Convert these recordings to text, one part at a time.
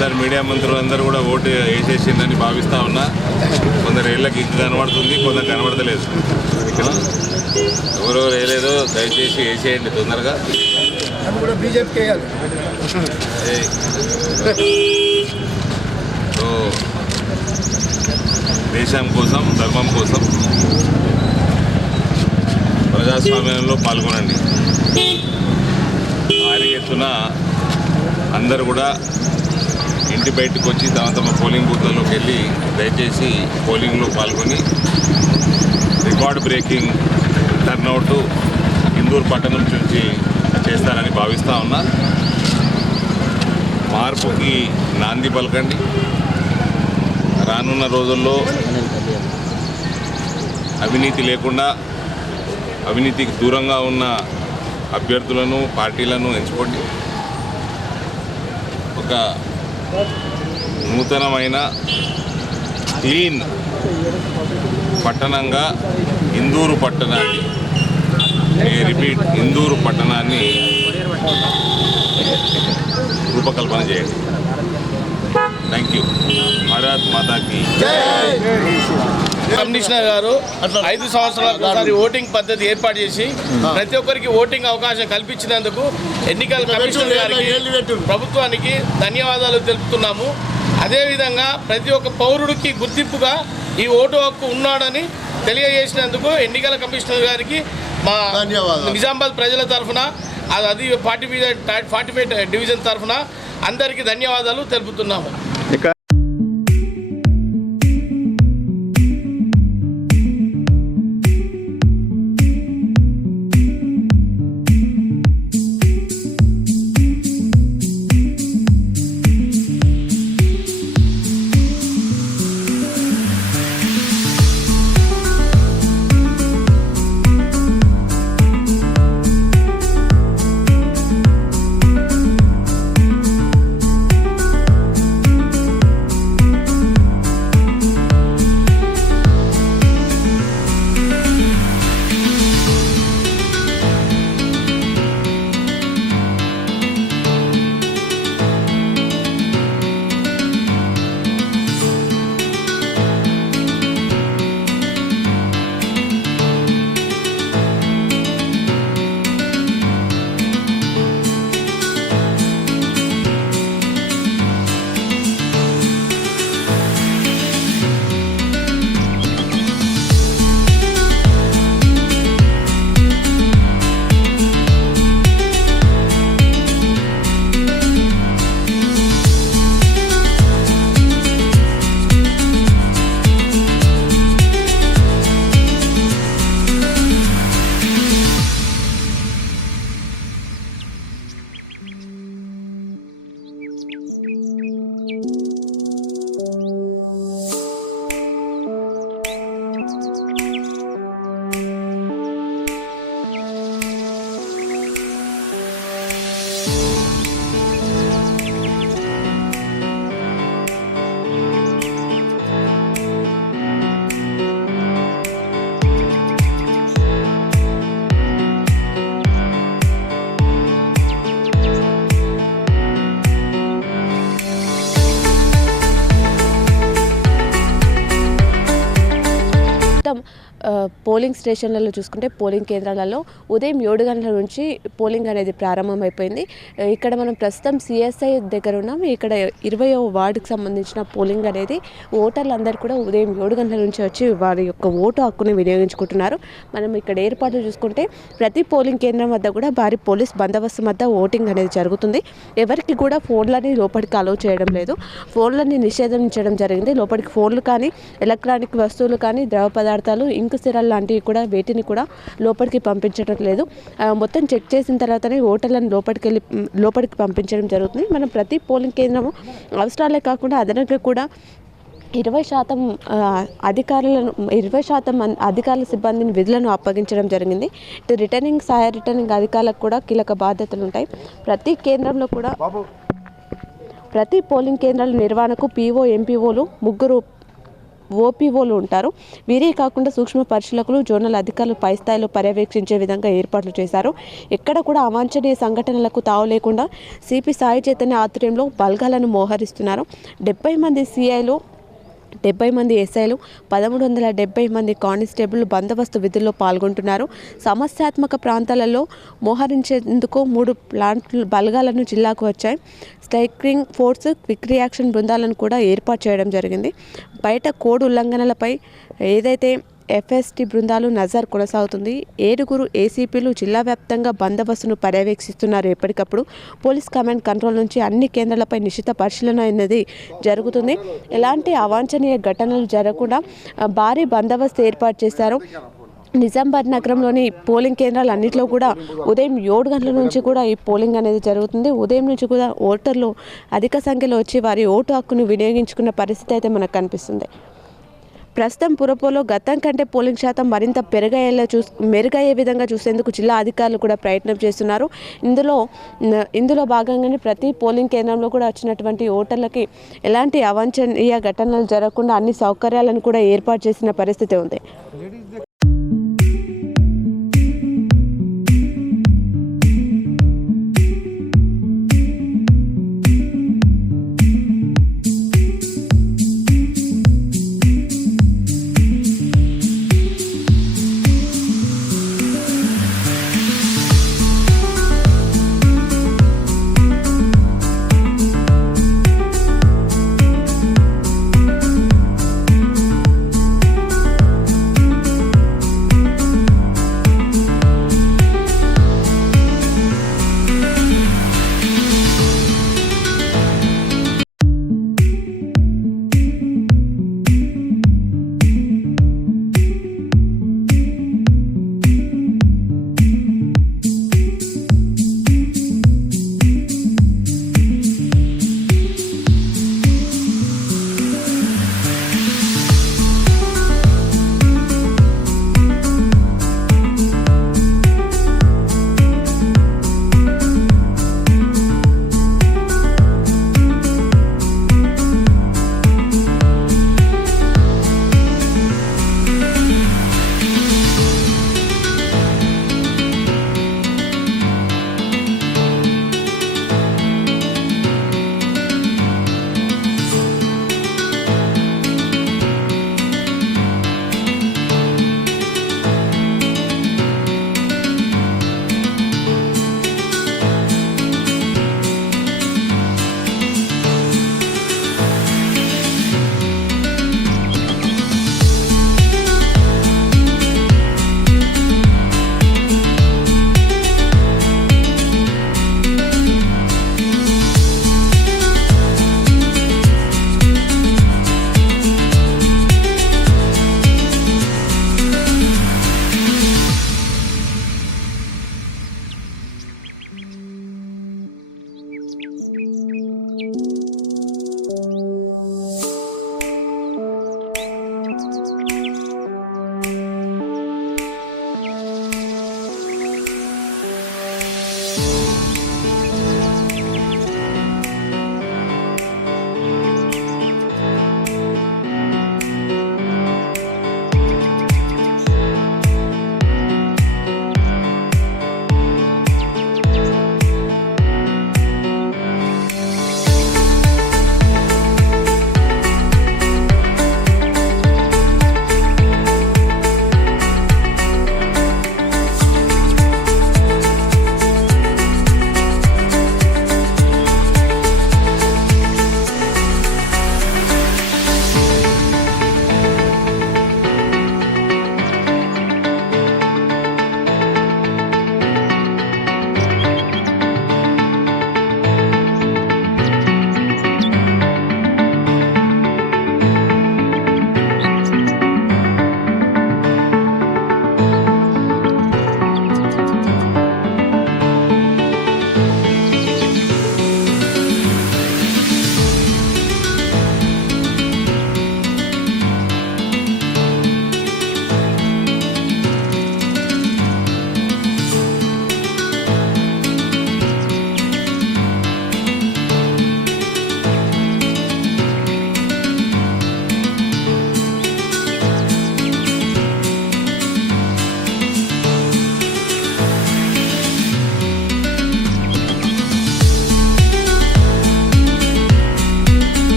అందరు మీడియా మంత్రులందరూ కూడా ఓటు వేసేసిందని భావిస్తూ ఉన్నా. కొందరు ఏళ్ళకి ఇంక కనబడుతుంది, కొందరు కనబడతలేదు. ఎవరెవరు వేయలేదో దయచేసి వేసేయండి తొందరగా. సో దేశం కోసం, ధర్మం కోసం, ప్రజాస్వామ్యంలో పాల్గొనండి. భారీ ఎత్తున అందరూ కూడా ఇంటి బయటకు వచ్చి తమ పోలింగ్ బూత్లలోకి వెళ్ళి దయచేసి పోలింగ్లో పాల్గొని రికార్డ్ బ్రేకింగ్ టర్నౌట్ ఇందూరు పట్టణం నుంచి చేస్తారని భావిస్తూ ఉన్నా. మార్పుకి నాంది పలకండి. రానున్న రోజుల్లో అవినీతి లేకుండా, అవినీతికి దూరంగా ఉన్న అభ్యర్థులను, పార్టీలను ఎంచుకోండి. ఒక నూతనమైన క్లీన్ పట్టణంగా ఇందూరు పట్టణాన్ని, రిపీట్, ఇందూరు పట్టణాన్ని రూపకల్పన చేయండి. Thank you. భారత్ మాతాకి. కమిషనర్ గారు 5 సంవత్సరాలకు ఒకసారి ఓటింగ్ పద్ధతి ఏర్పాటు చేసి ప్రతి ఒక్కరికి ఓటింగ్ అవకాశం కల్పించినందుకు ఎన్నికల కమిషనర్ గారికి, ప్రభుత్వానికి ధన్యవాదాలు తెలుపుతున్నాము. అదేవిధంగా ప్రతి ఒక్క పౌరుడికి గుర్తింపుగా ఈ ఓటు హక్కు ఉన్నాడని తెలియజేసినందుకు ఎన్నికల కమిషనర్ గారికి మా నిజామాబాద్ ప్రజల తరఫున, అది 45 డివిజన్ తరఫున అందరికీ ధన్యవాదాలు తెలుపుతున్నాము. పోలింగ్ స్టేషన్లలో చూసుకుంటే పోలింగ్ కేంద్రాలలో ఉదయం 7 గంటల నుంచి పోలింగ్ అనేది ప్రారంభమైపోయింది. ఇక్కడ మనం ప్రస్తుతం సిఎస్ఐ దగ్గర ఉన్నాం. ఇక్కడ 20వ వార్డుకి సంబంధించిన పోలింగ్ అనేది ఓటర్లందరూ కూడా ఉదయం 7 గంటల నుంచి వచ్చి వారి యొక్క ఓటు హక్కుని వినియోగించుకుంటున్నారు. మనం ఇక్కడ ఏర్పాట్లు చూసుకుంటే ప్రతి పోలింగ్ కేంద్రం వద్ద కూడా భారీ పోలీస్ బందోబస్తు మధ్య ఓటింగ్ అనేది జరుగుతుంది. ఎవరికి కూడా ఫోన్లని లోపలికి అలౌ చేయడం లేదు. ఫోన్లని నిషేధించడం జరిగింది. లోపలికి ఫోన్లు కానీ, ఎలక్ట్రానిక్ వస్తువులు కానీ, ద్రవ పదార్థాలు, ఇంకు సిరాలు లాంటివి కూడా వేటిని కూడా లోపలికి పంపించడం లేదు. మొత్తం చెక్ చేసిన తర్వాతనే ఓటర్లను లోపలికి పంపించడం జరుగుతుంది. మనం ప్రతి పోలింగ్ కేంద్రము అవసరాలే కాకుండా అదనంగా కూడా 20% అధికారుల సిబ్బందిని విధులను అప్పగించడం జరిగింది. రిటర్నింగ్, సహాయ రిటర్నింగ్ అధికారులకు కూడా కీలక బాధ్యతలు ఉంటాయి. ప్రతి కేంద్రంలో కూడా ప్రతి పోలింగ్ కేంద్రాల నిర్వహణకు పీఓ, ఎంపీఓలు ఓపీఓలు ఉంటారు. వీరే కాకుండా సూక్ష్మ పరిశీలకులు, జోనల్ అధికారులు పై స్థాయిలో పర్యవేక్షించే విధంగా ఏర్పాట్లు చేశారు. ఎక్కడ కూడా అవాంఛనీయ సంఘటనలకు తావు లేకుండా సిపి సాయి చైతన్య ఆధ్వర్యంలో బల్గాలను మోహరిస్తున్నారు. 70 మంది సిఐలు, 70 మంది ఎస్ఐలు, 1170 మంది కానిస్టేబుల్ బందోబస్తు విధుల్లో పాల్గొంటున్నారు. సమస్యాత్మక ప్రాంతాలలో మోహరించేందుకు 3 బలగాలను జిల్లాకు వచ్చాయి. స్ట్రైకింగ్ ఫోర్స్, క్విక్ రియాక్షన్ బృందాలను కూడా ఏర్పాటు చేయడం జరిగింది. బయట కోడ్ ఉల్లంఘనలపై ఏదైతే ఎఫ్ఎస్టీ బృందాలు నజర్ కొనసాగుతుంది. 7 ఏసీపీలు జిల్లా వ్యాప్తంగా బందోబస్తును పర్యవేక్షిస్తున్నారు. ఎప్పటికప్పుడు పోలీస్ కమాండ్ కంట్రోల్ నుంచి అన్ని కేంద్రాలపై నిశిత పరిశీలన అనేది జరుగుతుంది. ఎలాంటి అవాంఛనీయ ఘటనలు జరగకుండా భారీ బందోబస్తు ఏర్పాటు చేశారు. నిజామాబాద్ నగరంలోని పోలింగ్ కేంద్రాలు అన్నింటిలో కూడా ఉదయం 7 గంటల నుంచి కూడా ఈ పోలింగ్ అనేది జరుగుతుంది. ఉదయం నుంచి కూడా ఓటర్లు అధిక సంఖ్యలో వచ్చి వారి ఓటు హక్కును వినియోగించుకున్న పరిస్థితి అయితే మనకు కనిపిస్తుంది. ప్రస్తుతం పురపోలో గతం కంటే పోలింగ్ శాతం మరింత మెరుగయ్యే విధంగా చూసేందుకు జిల్లా అధికారులు కూడా ప్రయత్నం చేస్తున్నారు. ఇందులో భాగంగానే ప్రతి పోలింగ్ కేంద్రంలో కూడా వచ్చినటువంటి ఓటర్లకి ఎలాంటి అవాంఛనీయ ఘటనలు జరగకుండా అన్ని సౌకర్యాలను కూడా ఏర్పాటు చేసిన పరిస్థితి ఉంది.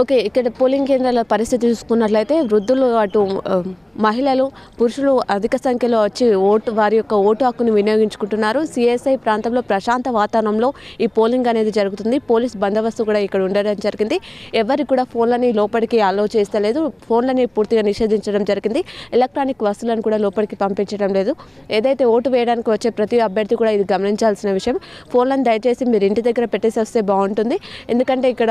ఓకే, ఇక్కడ పోలింగ్ కేంద్రాల పరిస్థితి చూసుకున్నట్లయితే వృద్ధులు అటు మహిళలు పురుషులు అధిక సంఖ్యలో వచ్చి వారి యొక్క ఓటు హక్కును వినియోగించుకుంటున్నారు. సిఎస్ఐ ప్రాంతంలో ప్రశాంత వాతావరణంలో ఈ పోలింగ్ అనేది జరుగుతుంది. పోలీస్ బందోబస్తు కూడా ఇక్కడ ఉండడం జరిగింది. ఎవరికి కూడా ఫోన్లని లోపలికి అలో చేస్తలేదు. ఫోన్లని పూర్తిగా నిషేధించడం జరిగింది. ఎలక్ట్రానిక్ వస్తువులను కూడా లోపలికి పంపించడం లేదు. ఏదైతే ఓటు వేయడానికి వచ్చే ప్రతి అభ్యర్థి కూడా ఇది గమనించాల్సిన విషయం. ఫోన్లను దయచేసి మీరు ఇంటి దగ్గర పెట్టేసి వస్తే బాగుంటుంది. ఎందుకంటే ఇక్కడ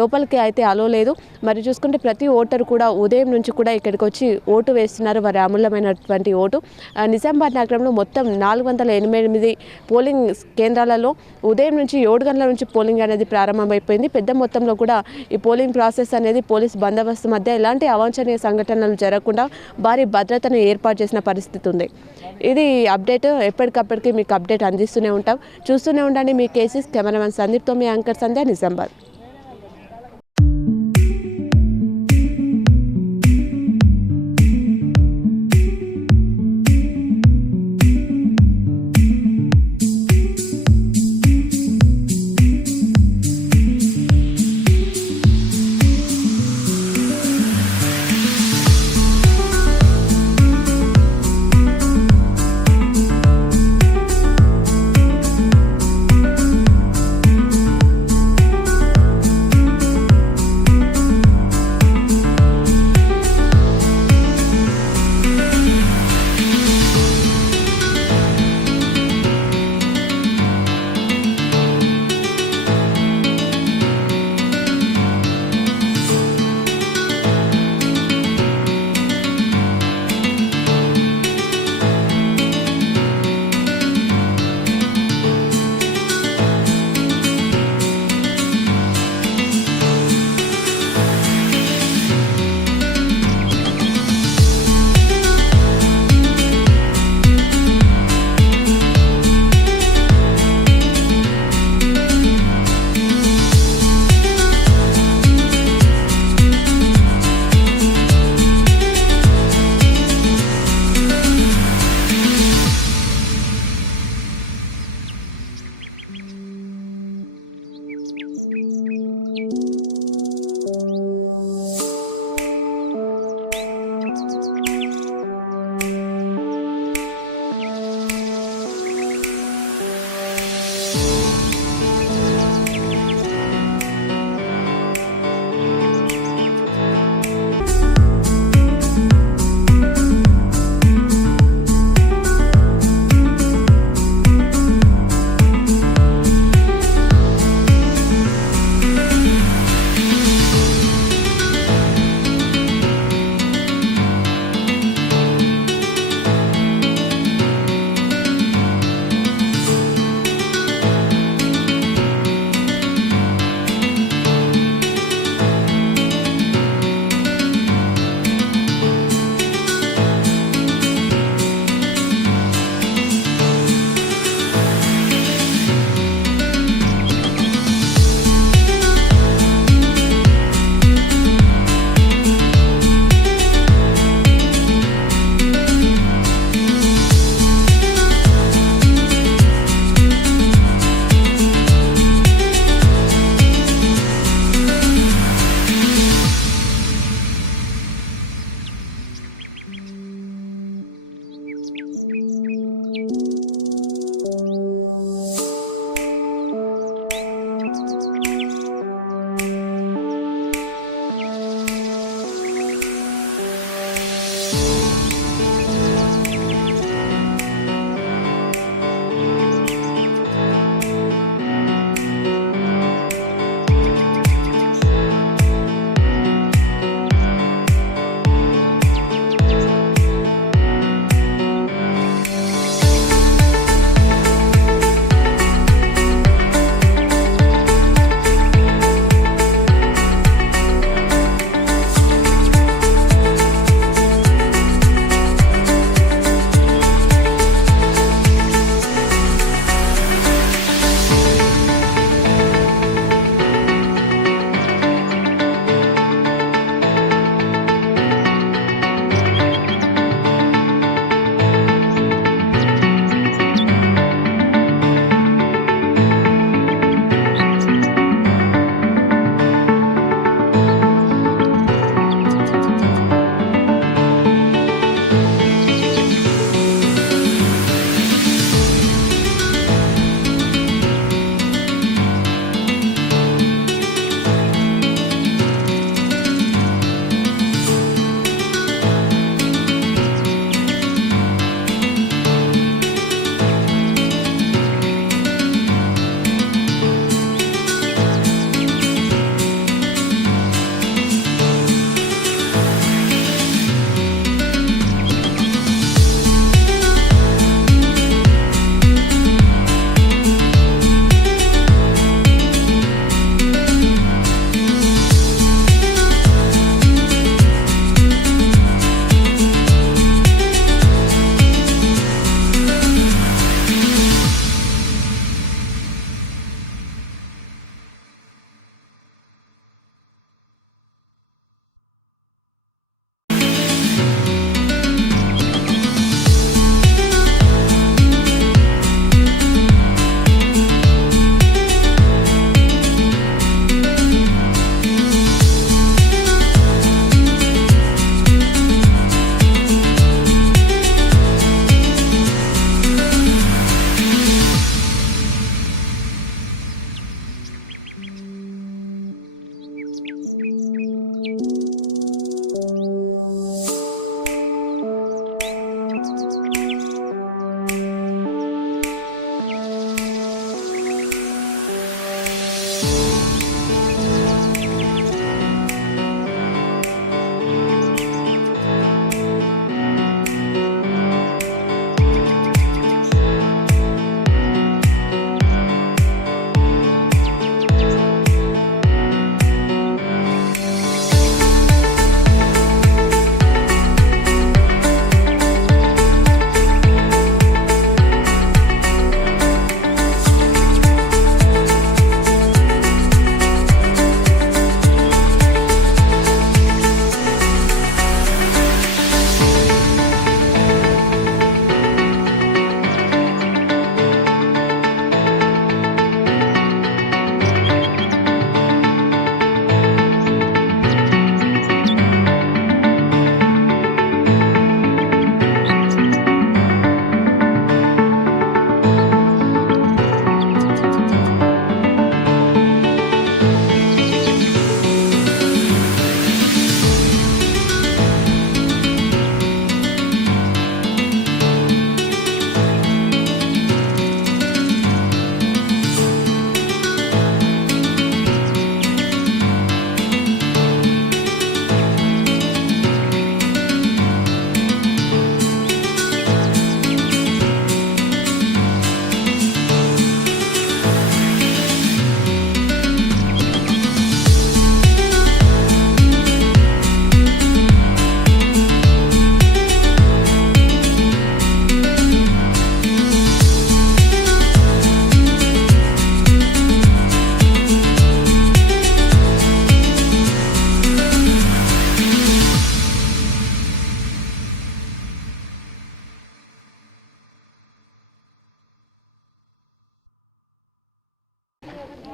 లోపలికి అయితే అలో లేదు. మరి చూసుకుంటే ప్రతి ఓటరు కూడా ఉదయం నుంచి కూడా ఇక్కడికి వచ్చి ఓటు వేస్తున్నారు. వారి అమూల్యమైనటువంటి ఓటు. నిజామాబాద్ నగరంలో మొత్తం 488 పోలింగ్ కేంద్రాలలో ఉదయం నుంచి 7 గంటల నుంచి పోలింగ్ అనేది ప్రారంభమైపోయింది. పెద్ద మొత్తంలో కూడా ఈ పోలింగ్ ప్రాసెస్ అనేది పోలీస్ బందోబస్తు మధ్య ఎలాంటి అవాంఛనీయ సంఘటనలు జరగకుండా భారీ భద్రతను ఏర్పాటు చేసిన పరిస్థితి ఉంది. ఇది అప్డేట్. ఎప్పటికప్పటికి మీకు అప్డేట్ అందిస్తూనే ఉంటాం. చూస్తూనే ఉండండి మీ కేసెస్. కెమెరామెన్ సందీప్తో మీ యాంకర్ సంధ్య, నిజామాబాద్.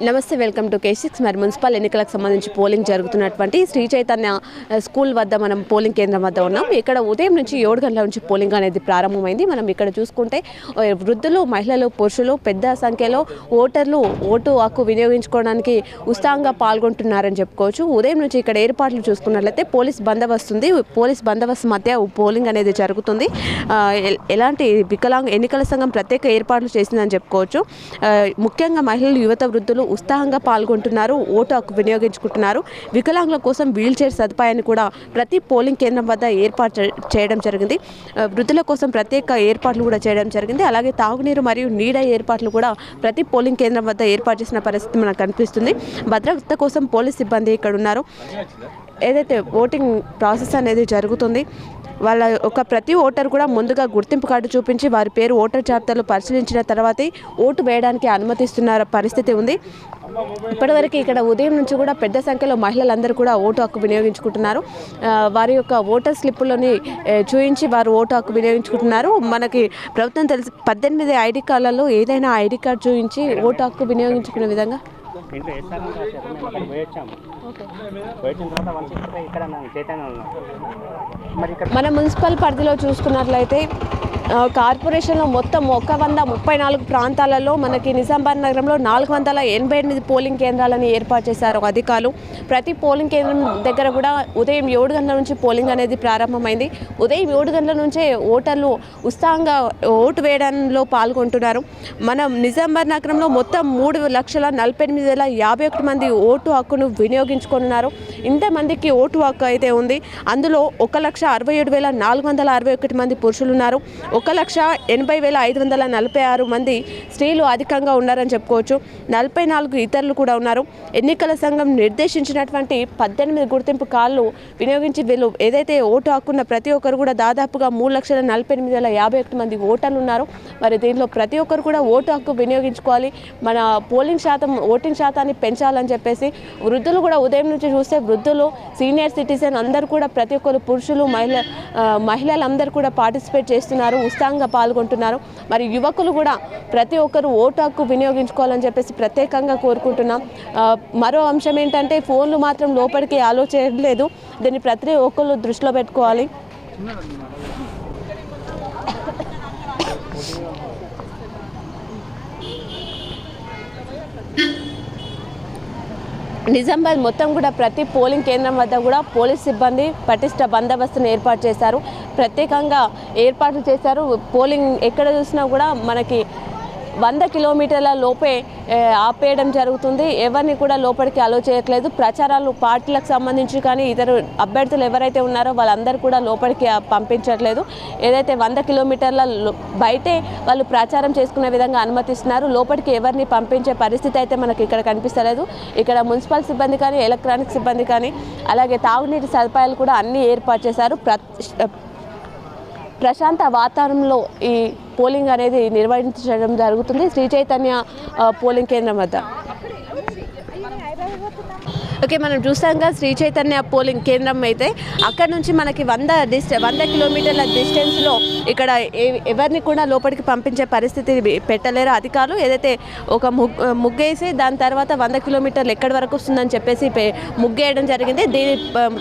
నమస్తే, వెల్కమ్ టు K6. మరి మున్సిపల్ ఎన్నికలకు సంబంధించి పోలింగ్ జరుగుతున్నటువంటి శ్రీ చైతన్య స్కూల్ వద్ద మనం పోలింగ్ కేంద్రం వద్ద ఉన్నాం. ఇక్కడ ఉదయం నుంచి 7 గంటల నుంచి పోలింగ్ అనేది ప్రారంభమైంది. మనం ఇక్కడ చూసుకుంటే వృద్ధులు, మహిళలు, పురుషులు పెద్ద సంఖ్యలో ఓటర్లు ఓటు హక్కు వినియోగించుకోవడానికి ఉత్సాహంగా పాల్గొంటున్నారని చెప్పుకోవచ్చు. ఉదయం నుంచి ఇక్కడ ఏర్పాట్లు చూసుకున్నట్లయితే పోలీస్ బందోబస్తు మధ్య పోలింగ్ అనేది జరుగుతుంది. ఎలాంటి ఎన్నికల సంఘం ప్రత్యేక ఏర్పాట్లు చేసిందని చెప్పుకోవచ్చు. ముఖ్యంగా మహిళలు, యువత, వృద్ధులు ఉత్సాహంగా పాల్గొంటున్నారు, ఓటు హక్కు వినియోగించుకుంటున్నారు. వికలాంగుల కోసం వీల్ చైర్ సదుపాయాన్ని కూడా ప్రతి పోలింగ్ కేంద్రం వద్ద ఏర్పాటు చేయడం జరిగింది. వృద్ధుల కోసం ప్రత్యేక ఏర్పాట్లు కూడా చేయడం జరిగింది. అలాగే తాగునీరు మరియు నీడ ఏర్పాట్లు కూడా ప్రతి పోలింగ్ కేంద్రం వద్ద ఏర్పాటు చేసిన పరిస్థితి మనకు కనిపిస్తుంది. భద్రత కోసం పోలీస్ సిబ్బంది ఇక్కడ ఉన్నారు. ఏదైతే ఓటింగ్ ప్రాసెస్ అనేది జరుగుతుంది, ప్రతి ఓటర్ కూడా ముందుగా గుర్తింపు కార్డు చూపించి వారి పేరు ఓటర్ జాబితాలో పరిశీలించిన తర్వాతే ఓటు వేయడానికి అనుమతిస్తున్న పరిస్థితి ఉంది. ఇప్పటివరకు ఇక్కడ ఉదయం నుంచి కూడా పెద్ద సంఖ్యలో మహిళలందరూ కూడా ఓటు హక్కు వినియోగించుకుంటున్నారు. వారి యొక్క ఓటర్ స్లిప్పులని చూపించి వారు ఓటు హక్కు వినియోగించుకుంటున్నారు. మనకి ప్రభుత్వం తెలిసి 18 ఐడి కార్డులలో ఏదైనా ఐడి కార్డు చూపించి ఓటు హక్కు వినియోగించుకునే విధంగా మన మున్సిపల్ పరిధిలో చూసుకున్నట్లయితే కార్పొరేషన్లో మొత్తం 134 ప్రాంతాలలో మనకి నిజామాబాద్ నగరంలో 488 పోలింగ్ కేంద్రాలను ఏర్పాటు చేశారు అధికారులు. ప్రతి పోలింగ్ కేంద్రం దగ్గర కూడా ఉదయం 7 గంటల నుంచి పోలింగ్ అనేది ప్రారంభమైంది. ఉదయం 7 గంటల నుంచే ఓటర్లు ఉత్సాహంగా ఓటు వేయడంలో పాల్గొంటున్నారు. మనం నిజామాబాద్ నగరంలో మొత్తం 3,48,051 మంది ఓటు హక్కును వినియోగించుకున్నారు. ఇంతమందికి ఓటు హక్కు అయితే ఉంది. అందులో 1,67,461 మంది పురుషులు ఉన్నారు. 1,80,546 మంది స్త్రీలు అధికంగా ఉన్నారని చెప్పుకోవచ్చు. 44 ఇతరులు కూడా ఉన్నారు. ఎన్నికల సంఘం నిర్దేశించినటువంటి 18 గుర్తింపు కార్డులు వినియోగించి వీళ్ళు ఏదైతే ఓటు హక్కున్న ప్రతి ఒక్కరు కూడా దాదాపుగా 3,48,051 మంది ఓటర్లు ఉన్నారు. మరి దీంట్లో ప్రతి ఒక్కరు కూడా ఓటు హక్కు వినియోగించుకోవాలి, మన ఓటింగ్ శాతాన్ని పెంచాలని చెప్పేసి వృద్ధులు కూడా ఉదయం నుంచి చూస్తే వృద్ధులు, సీనియర్ సిటిజన్ అందరూ కూడా ప్రతి ఒక్కరు పురుషులు, మహిళలందరూ కూడా పార్టిసిపేట్ చేస్తున్నారు, ఉత్సాహంగా పాల్గొంటున్నారు. మరి యువకులు కూడా ప్రతి ఒక్కరు ఓటు హక్కు వినియోగించుకోవాలని చెప్పేసి ప్రత్యేకంగా కోరుకుంటున్నాం. మరో అంశం ఏంటంటే ఫోన్లు మాత్రం లోపలికి అలో చేయలేదు. దీన్ని ప్రతి ఒక్కరు దృష్టిలో పెట్టుకోవాలి. నిజామాబాద్ మొత్తం కూడా ప్రతి పోలింగ్ కేంద్రం వద్ద కూడా పోలీస్ సిబ్బంది పటిష్ట బందోబస్తును ఏర్పాటు చేశారు, ప్రత్యేకంగా ఏర్పాట్లు చేశారు. పోలింగ్ ఎక్కడ చూసినా కూడా మనకి 100 కిలోమీటర్ల లోపే ఆపేయడం జరుగుతుంది. ఎవరిని కూడా లోపలికి అలో చేయట్లేదు. ప్రచారాలు పార్టీలకు సంబంధించి కానీ ఇతర అభ్యర్థులు ఎవరైతే ఉన్నారో వాళ్ళందరూ కూడా లోపలికి పంపించట్లేదు. ఏదైతే 100 కిలోమీటర్ల బయటే వాళ్ళు ప్రచారం చేసుకునే విధంగా అనుమతిస్తున్నారు. లోపలికి ఎవరిని పంపించే పరిస్థితి అయితే మనకి ఇక్కడ కనిపిస్తలేదు. ఇక్కడ మున్సిపల్ సిబ్బంది కానీ, ఎలక్ట్రానిక్ సిబ్బంది కానీ, అలాగే తాగునీటి సదుపాయాలు కూడా అన్నీ ఏర్పాటు చేశారు. ప్రశాంత వాతావరణంలో ఈ పోలింగ్ అనేది నిర్వహించడం జరుగుతుంది శ్రీ చైతన్య పోలింగ్ కేంద్రం వద్ద. ఓకే, మనం చూస్తాంగా శ్రీ చైతన్య పోలింగ్ కేంద్రం అయితే అక్కడ నుంచి మనకి 100 కిలోమీటర్ల డిస్టెన్స్లో ఇక్కడ ఎవరిని కూడా లోపలికి పంపించే పరిస్థితి పెట్టలేరు అధికారులు. ఏదైతే ఒక ముగ్గేసి దాని తర్వాత 100 కిలోమీటర్లు ఎక్కడి వరకు వస్తుందని చెప్పేసి ముగ్గేయడం జరిగింది. దీని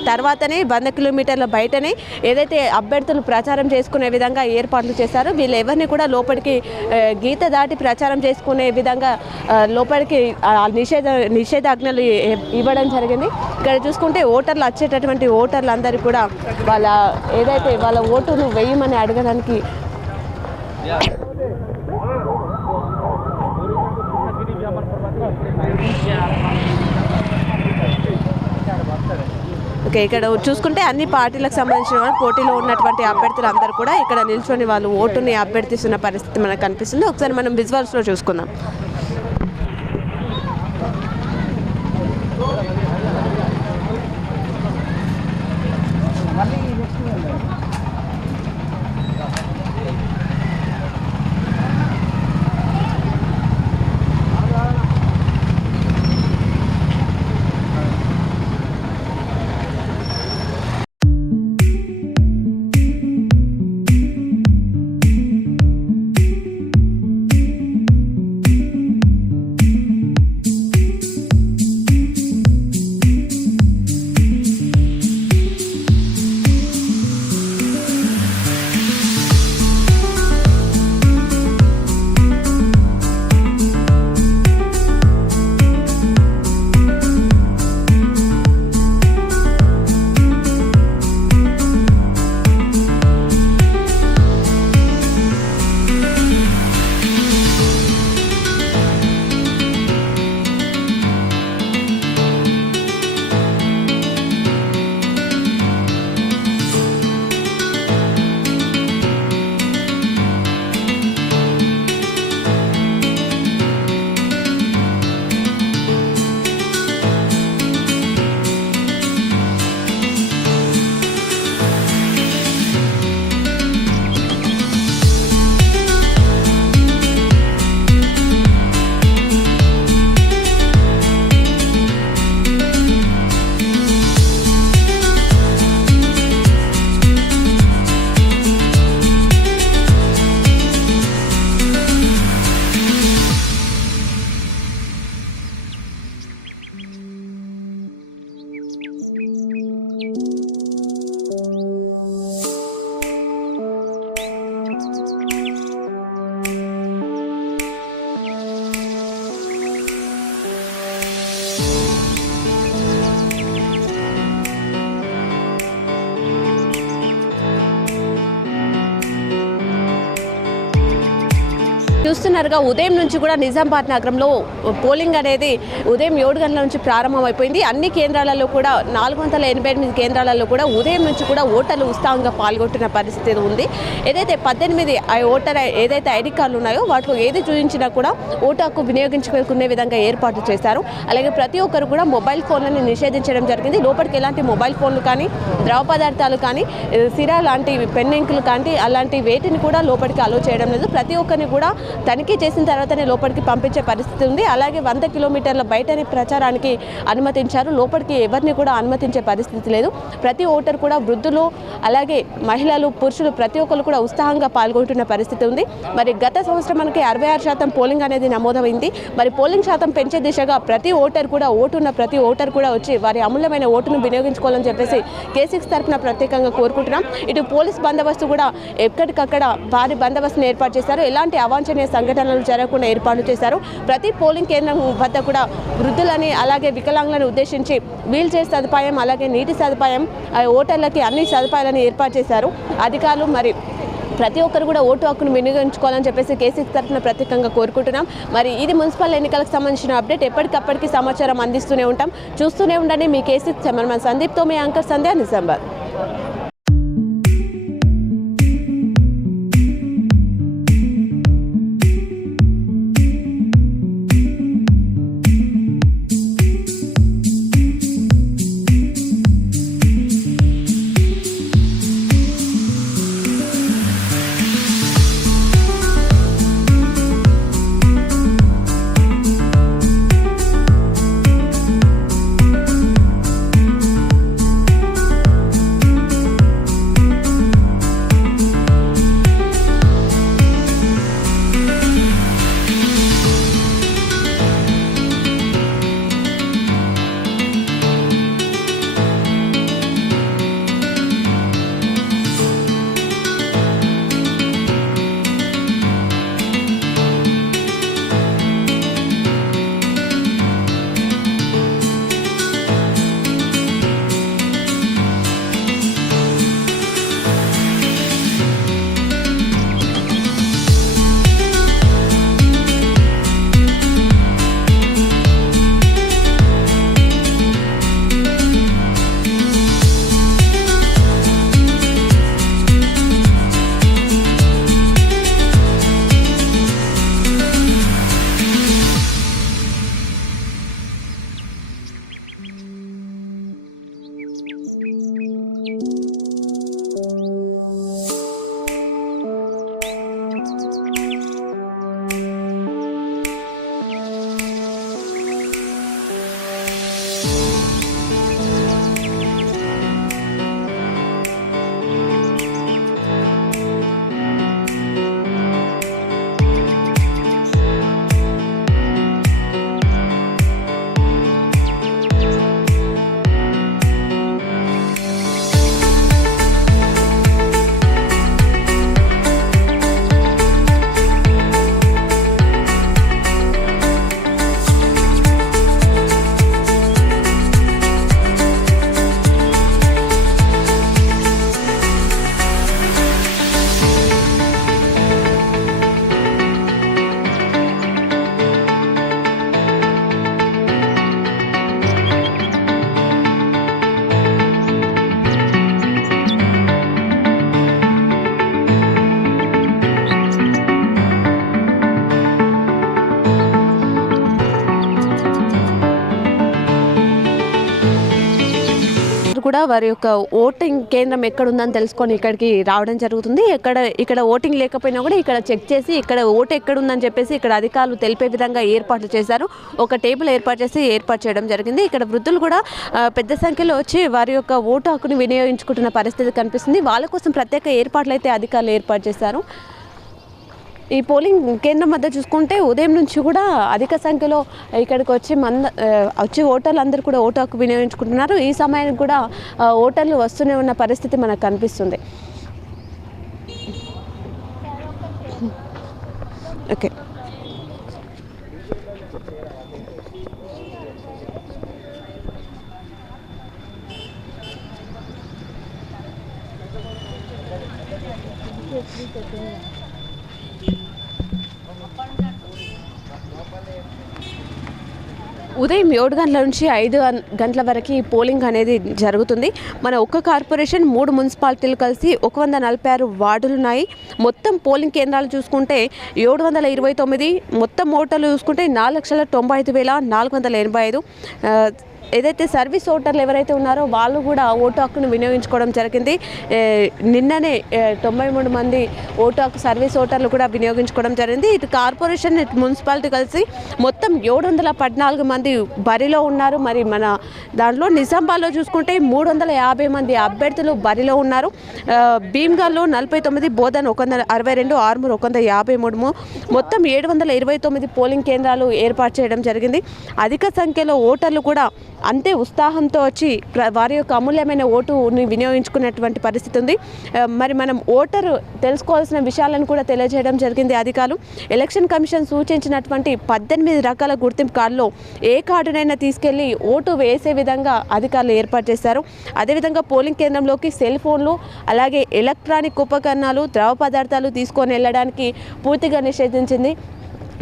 తర్వాతనే 100 కిలోమీటర్ల బయటనే ఏదైతే అభ్యర్థులు ప్రచారం చేసుకునే విధంగా ఏర్పాట్లు చేశారో వీళ్ళు ఎవరిని కూడా లోపలికి గీత దాటి ప్రచారం చేసుకునే విధంగా లోపలికి నిషేధాజ్ఞలు ఇవ్వడం జరిగింది. ఇక్కడ చూసుకుంటే ఓటర్లు వచ్చేటటువంటి ఓటర్లు అందరూ కూడా వాళ్ళ ఓటును వేయమని అడగడానికి ఓకే, ఇక్కడ చూసుకుంటే అన్ని పార్టీలకు సంబంధించిన వాళ్ళు పోటీలో ఉన్నటువంటి అభ్యర్థులు అందరూ కూడా ఇక్కడ నిల్చొని వాళ్ళు ఓటుని అభ్యర్థిస్తున్న పరిస్థితి మనకు కనిపిస్తుంది. ఒకసారి మనం విజువల్స్లో చూసుకుందాం. చూస్తున్నారుగా ఉదయం నుంచి కూడా నిజామాబాద్ నగరంలో పోలింగ్ అనేది ఉదయం 7 గంటల నుంచి ప్రారంభమైపోయింది. అన్ని కేంద్రాలలో కూడా 488 కేంద్రాలలో కూడా ఉదయం నుంచి కూడా ఓటర్లు ఉత్సాహంగా పాల్గొంటున్న పరిస్థితి ఉంది. ఏదైతే 18 ఓటర్ ఏదైతే ఐడి కార్డులు ఉన్నాయో వాటిలో ఏది చూపించినా కూడా ఓటు హక్కు వినియోగించుకునే విధంగా ఏర్పాటు చేశారు. అలాగే ప్రతి ఒక్కరు కూడా మొబైల్ ఫోన్లను నిషేధించడం జరిగింది. లోపలికి ఎలాంటి మొబైల్ ఫోన్లు కానీ ద్రవ పదార్థాలు కానీ సిరా లాంటి పెన్నింకులు కానీ అలాంటి వేటిని కూడా లోపలికి అలో చేయడం లేదు. ప్రతి ఒక్కరిని కూడా తనిఖీ చేసిన తర్వాతనే లోపలికి పంపించే పరిస్థితి ఉంది. అలాగే 100 కిలోమీటర్ల బయటనే ప్రచారానికి అనుమతించారు. లోపలికి ఎవరిని కూడా అనుమతించే పరిస్థితి లేదు. ప్రతి ఓటర్ కూడా వృద్ధులు అలాగే మహిళలు పురుషులు ప్రతి ఒక్కరు కూడా ఉత్సాహంగా పాల్గొంటున్న పరిస్థితి ఉంది. మరి గత సంవత్సరం మనకి 66% పోలింగ్ అనేది నమోదైంది. మరి పోలింగ్ శాతం పెంచే దిశగా ప్రతి ఓటర్ కూడా ఓటున్న ప్రతి ఓటర్ కూడా వచ్చి వారి అమూల్యమైన ఓటును వినియోగించుకోవాలని చెప్పేసి కేసీఆర్ తరఫున ప్రత్యేకంగా కోరుకుంటున్నాం. ఇటు పోలీస్ బందోబస్తు కూడా ఎక్కడికక్కడ భారీ బందోబస్తును ఏర్పాటు చేశారు. ఎలాంటి అవాంఛనీయ సంఘటనలు జరగకుండా ఏర్పాటు చేశారు. ప్రతి పోలింగ్ కేంద్రం వద్ద కూడా వృద్ధులని అలాగే వికలాంగులను ఉద్దేశించి వీల్ చైర్ సదుపాయం అలాగే నీటి సదుపాయం ఓటర్లకి అన్ని సదుపాయాలను ఏర్పాటు చేశారు అధికారులు. మరి ప్రతి ఒక్కరు కూడా ఓటు హక్కును వినియోగించుకోవాలని చెప్పేసి కేసీఆర్ తరఫున ప్రత్యేకంగా కోరుకుంటున్నాం. మరి ఇది మున్సిపల్ ఎన్నికలకు సంబంధించిన అప్డేట్. ఎప్పటికప్పటికి సమాచారం అందిస్తూనే ఉంటాం. చూస్తూనే ఉండండి మీ కేసీఆర్ కెమెరామెన్ సందీప్తో మీ యాంకర్ సంధ్య, నిజామాబాద్. కూడా వారి యొక్క ఓటింగ్ కేంద్రం ఎక్కడ ఉందని తెలుసుకొని ఇక్కడికి రావడం జరుగుతుంది. ఇక్కడ ఓటింగ్ లేకపోయినా కూడా ఇక్కడ చెక్ చేసి ఇక్కడ ఓటు ఎక్కడ ఉందని చెప్పేసి ఇక్కడ అధికారులు తెలిపే విధంగా ఏర్పాట్లు చేశారు. ఒక టేబుల్ ఏర్పాటు చేయడం జరిగింది. ఇక్కడ వృద్ధులు కూడా పెద్ద సంఖ్యలో వచ్చి వారి యొక్క ఓటు హక్కును వినియోగించుకుంటున్న పరిస్థితి కనిపిస్తుంది. వాళ్ళ కోసం ప్రత్యేక ఏర్పాట్లు అయితే అధికారులు ఏర్పాటు చేశారు. ఈ పోలింగ్ కేంద్రం వద్ద చూసుకుంటే ఉదయం నుంచి కూడా అధిక సంఖ్యలో ఇక్కడికి వచ్చి ఓటర్లు అందరూ కూడా ఓటు హక్కు వినియోగించుకుంటున్నారు. ఈ సమయానికి కూడా ఓటర్లు వస్తూనే ఉన్న పరిస్థితి మనకు కనిపిస్తుంది. ఓకే, ఉదయం 7 గంటల నుంచి 5 గంటల వరకు పోలింగ్ అనేది జరుగుతుంది. మన ఒక్క కార్పొరేషన్ 3 మున్సిపాలిటీలు కలిసి 146 వార్డులు ఉన్నాయి. మొత్తం పోలింగ్ కేంద్రాలు చూసుకుంటే 729, మొత్తం ఓటర్లు చూసుకుంటే 4,95,485. ఏదైతే సర్వీస్ ఓటర్లు ఎవరైతే ఉన్నారో వాళ్ళు కూడా ఓటు హక్కును వినియోగించుకోవడం జరిగింది. నిన్ననే 93 మంది ఓటు హక్కు సర్వీస్ ఓటర్లు కూడా వినియోగించుకోవడం జరిగింది. ఇటు కార్పొరేషన్ ఇటు మున్సిపాలిటీ కలిసి మొత్తం 714 మంది బరిలో ఉన్నారు. మరి మన దాంట్లో నిజామాబాద్లో చూసుకుంటే 350 మంది అభ్యర్థులు బరిలో ఉన్నారు. భీమ్గల్లో 49, బోధన్ 162, ఆర్మూర్ 153, మొత్తం 729 పోలింగ్ కేంద్రాలు ఏర్పాటు చేయడం జరిగింది. అధిక సంఖ్యలో ఓటర్లు కూడా అంతే ఉత్సాహంతో వచ్చి వారి యొక్క అమూల్యమైన ఓటుని వినియోగించుకునేటువంటి పరిస్థితి ఉంది. మరి మనం ఓటరు తెలుసుకోవాల్సిన విషయాలను కూడా తెలియజేయడం జరిగింది అధికారులు. ఎలక్షన్ కమిషన్ సూచించినటువంటి 18 రకాల గుర్తింపు కార్డులో ఏ కార్డునైనా తీసుకెళ్లి ఓటు వేసే విధంగా అధికారులు ఏర్పాటు చేశారు. అదేవిధంగా పోలింగ్ కేంద్రంలోకి సెల్ ఫోన్లు అలాగే ఎలక్ట్రానిక్ ఉపకరణాలు, ద్రవ పదార్థాలు తీసుకొని వెళ్ళడానికి పూర్తిగా నిషేధించింది.